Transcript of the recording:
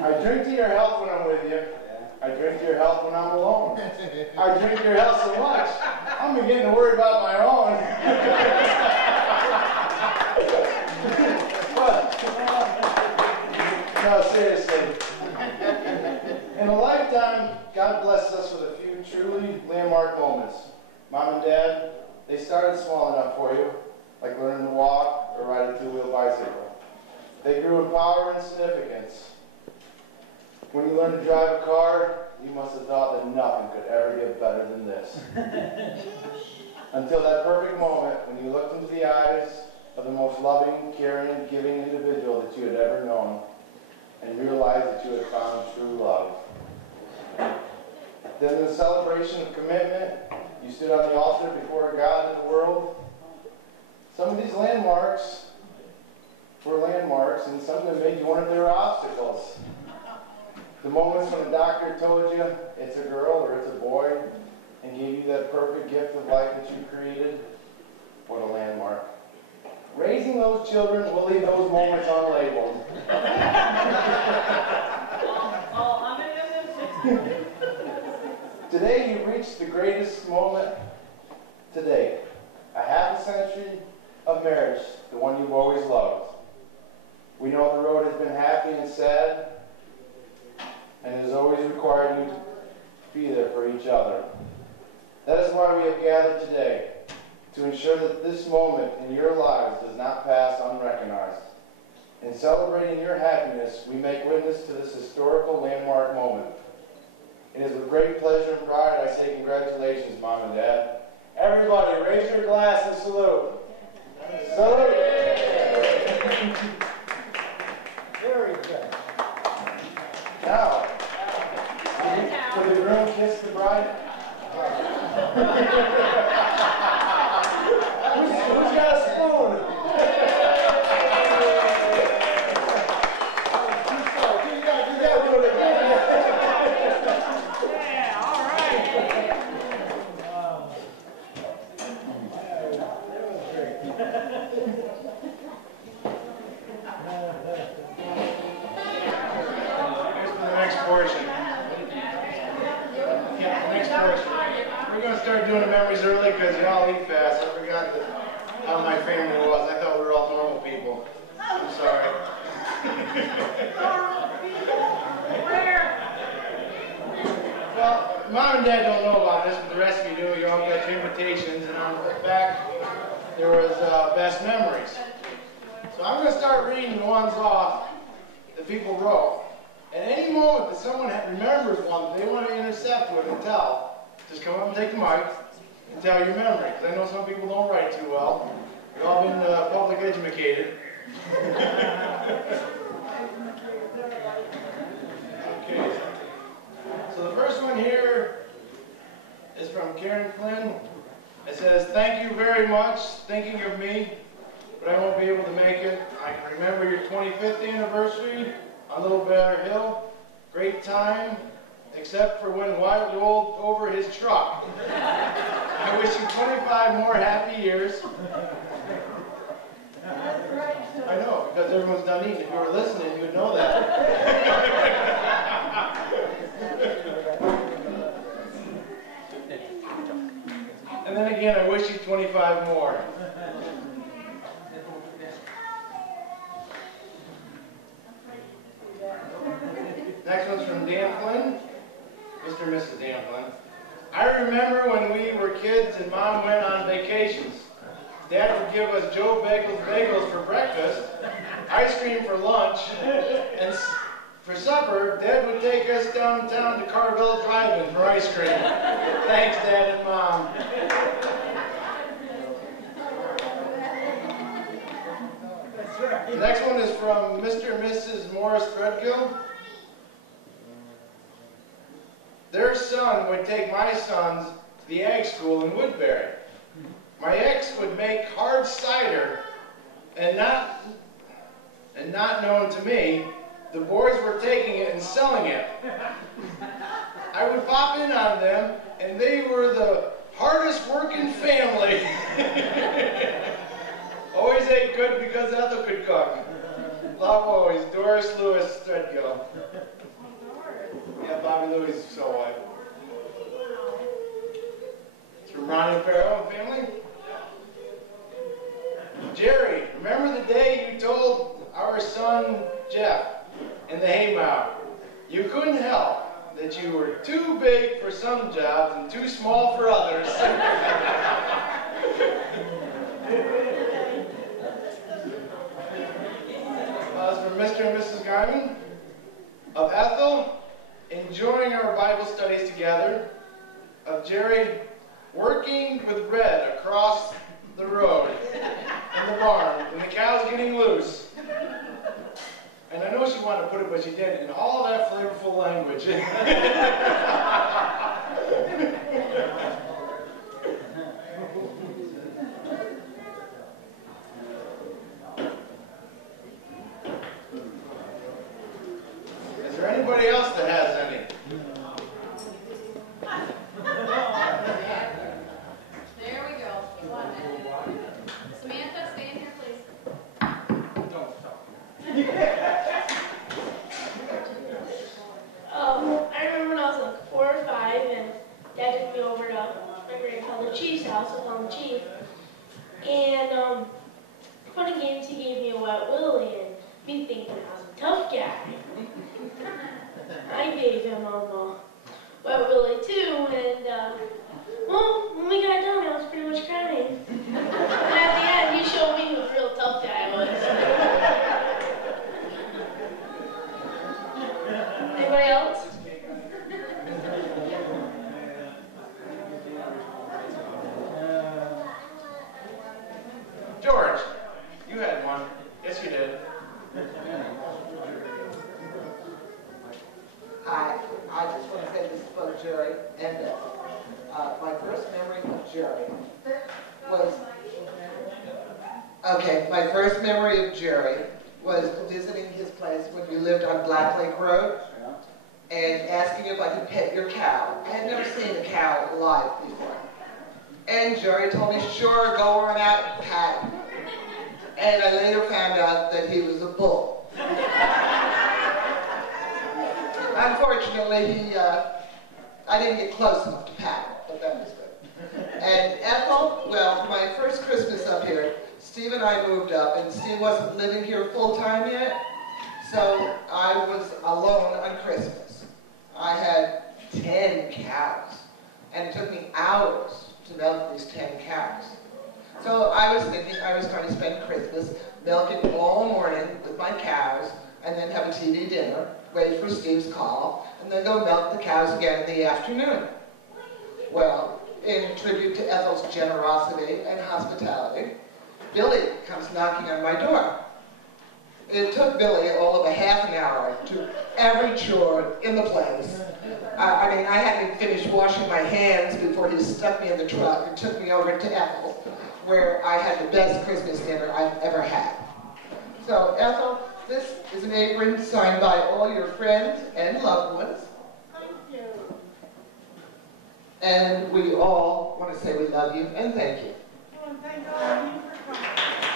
I drink to your health when I'm with you. I drink to your health when I'm alone. I drink to your health so much, I'm beginning to worry about my own. But, no, seriously. In a lifetime, God blesses us with a few truly landmark moments. Mom and Dad, they started small enough for you, like learning to walk or ride a two-wheel bicycle. They grew in power and significance. When you learned to drive a car, you must have thought that nothing could ever get better than this. Until that perfect moment when you looked into the eyes of the most loving, caring, giving individual that you had ever known and realized that you had found true love. Then in the celebration of commitment, you stood on the altar before God and the world. Some of these landmarks were landmarks, and some of them made you wonder if they were obstacles. The moments when the doctor told you it's a girl or it's a boy and gave you that perfect gift of life that you created, what a landmark. Raising those children will leave those moments unlabeled. Today you've reached the greatest moment to date. A half a century of marriage, the one you've always loved. We know the road has been happy and sad, and it has always required you to be there for each other. That is why we have gathered today, to ensure that this moment in your lives does not pass unrecognized. In celebrating your happiness, we make witness to this historical landmark moment. It is with great pleasure and pride I say congratulations, Mom and Dad. Everybody, raise your glass and salute. Salute! Very good. Now, will the groom kiss the bride? Who's got a spoon? You gotta do it again. Yeah, all right. Here's for the next portion. Yeah, the next portion. We're going to start doing the memories early because y'all eat fast. I forgot how my family was. I thought we were all normal people. I'm sorry. Well, Mom and Dad don't know about this, but the rest of you do. You all got your invitations, and on the back there was best memories. So I'm going to start reading the ones off that people wrote. At any moment that someone remembers one that they want to intercept with and tell, just come up and take the mic and tell your memory. Because I know some people don't write too well. We've all been public educated. Okay. So the first one here is from Karen Flynn. It says, "Thank you very much, thinking of me, but I won't be able to make it. I can remember your 25th anniversary on Little Bear Hill. Great time, except for when Wyatt rolled over his truck. I wish you 25 more happy years." I know, because everyone's done eating. If you were listening, you would know that. And then again, I wish you 25 more. Next one's from Dan Flynn. Mr. and Mrs. Dan Flynn. "I remember when we were kids and Mom went on vacations. Dad would give us Joe bagels for breakfast, ice cream for lunch, and for supper, Dad would take us downtown to Carvel Drive-In for ice cream. Thanks, Dad and Mom." The next one is from Mr. and Mrs. Morris Threadgill. "Their son would take my sons to the ag school in Woodbury. My ex would make hard cider, and not known to me, the boys were taking it and selling it. I would pop in on them, and they were the hardest working family. Always ate good because Ethel could cook. Love always, boys, Doris Lewis Threadgill. Yeah, Bobby Louis' so wife. It's from Ronnie Farrell and family. Jerry, remember the day you told our son Jeff in the haymow you couldn't help that you were too big for some jobs and too small for others? As for Mr. and Mrs. Garman of Ethel, enjoying our Bible studies together. Of Jerry, working with Red across the road in the barn, and the cows getting loose. And I know she wanted to put it, but she didn't, in all that flavorful language. Is there anybody else that has any? There we go. Samantha, stay in here, please. I remember when I was like 4 or 5, and Dad took me over to my grandfather Chief's house with Uncle Chief. And funny games, he gave me a wet willy, and me thinking I was a tough guy. I gave him a wet willy too, and well, when we got done, I was pretty much crying. And at the end, he showed me who the real tough guy was. Anybody else? George, you had one. Yes, you did. Hi, I just want to say this is about Jerry and my first memory of Jerry was, visiting his place when you lived on Black Lake Road and asking if I could pet your cow. I had never seen a cow alive before. And Jerry told me, sure, go on out and pat him. And I later found out that he was a bull. Unfortunately, I didn't get close enough to pat him, but that was good. And Ethel, well, my first Christmas up here, Steve and I moved up, and Steve wasn't living here full-time yet, so I was alone on Christmas. I had 10 cows, and it took me hours to milk these 10 cows. So I was thinking I was going to spend Christmas milking all morning with my cows, and then have a TV dinner, wait for Steve's call, and then go milk the cows again in the afternoon. Well, in tribute to Ethel's generosity and hospitality, Billy comes knocking on my door. It took Billy all of a half an hour to do every chore in the place. I mean, I hadn't even finished washing my hands before he stuck me in the truck and took me over to Ethel, where I had the best Christmas dinner I've ever had. So, Ethel, this is an apron signed by all your friends and loved ones. Thank you. And we all want to say we love you and thank you. Well, thank all of you for coming.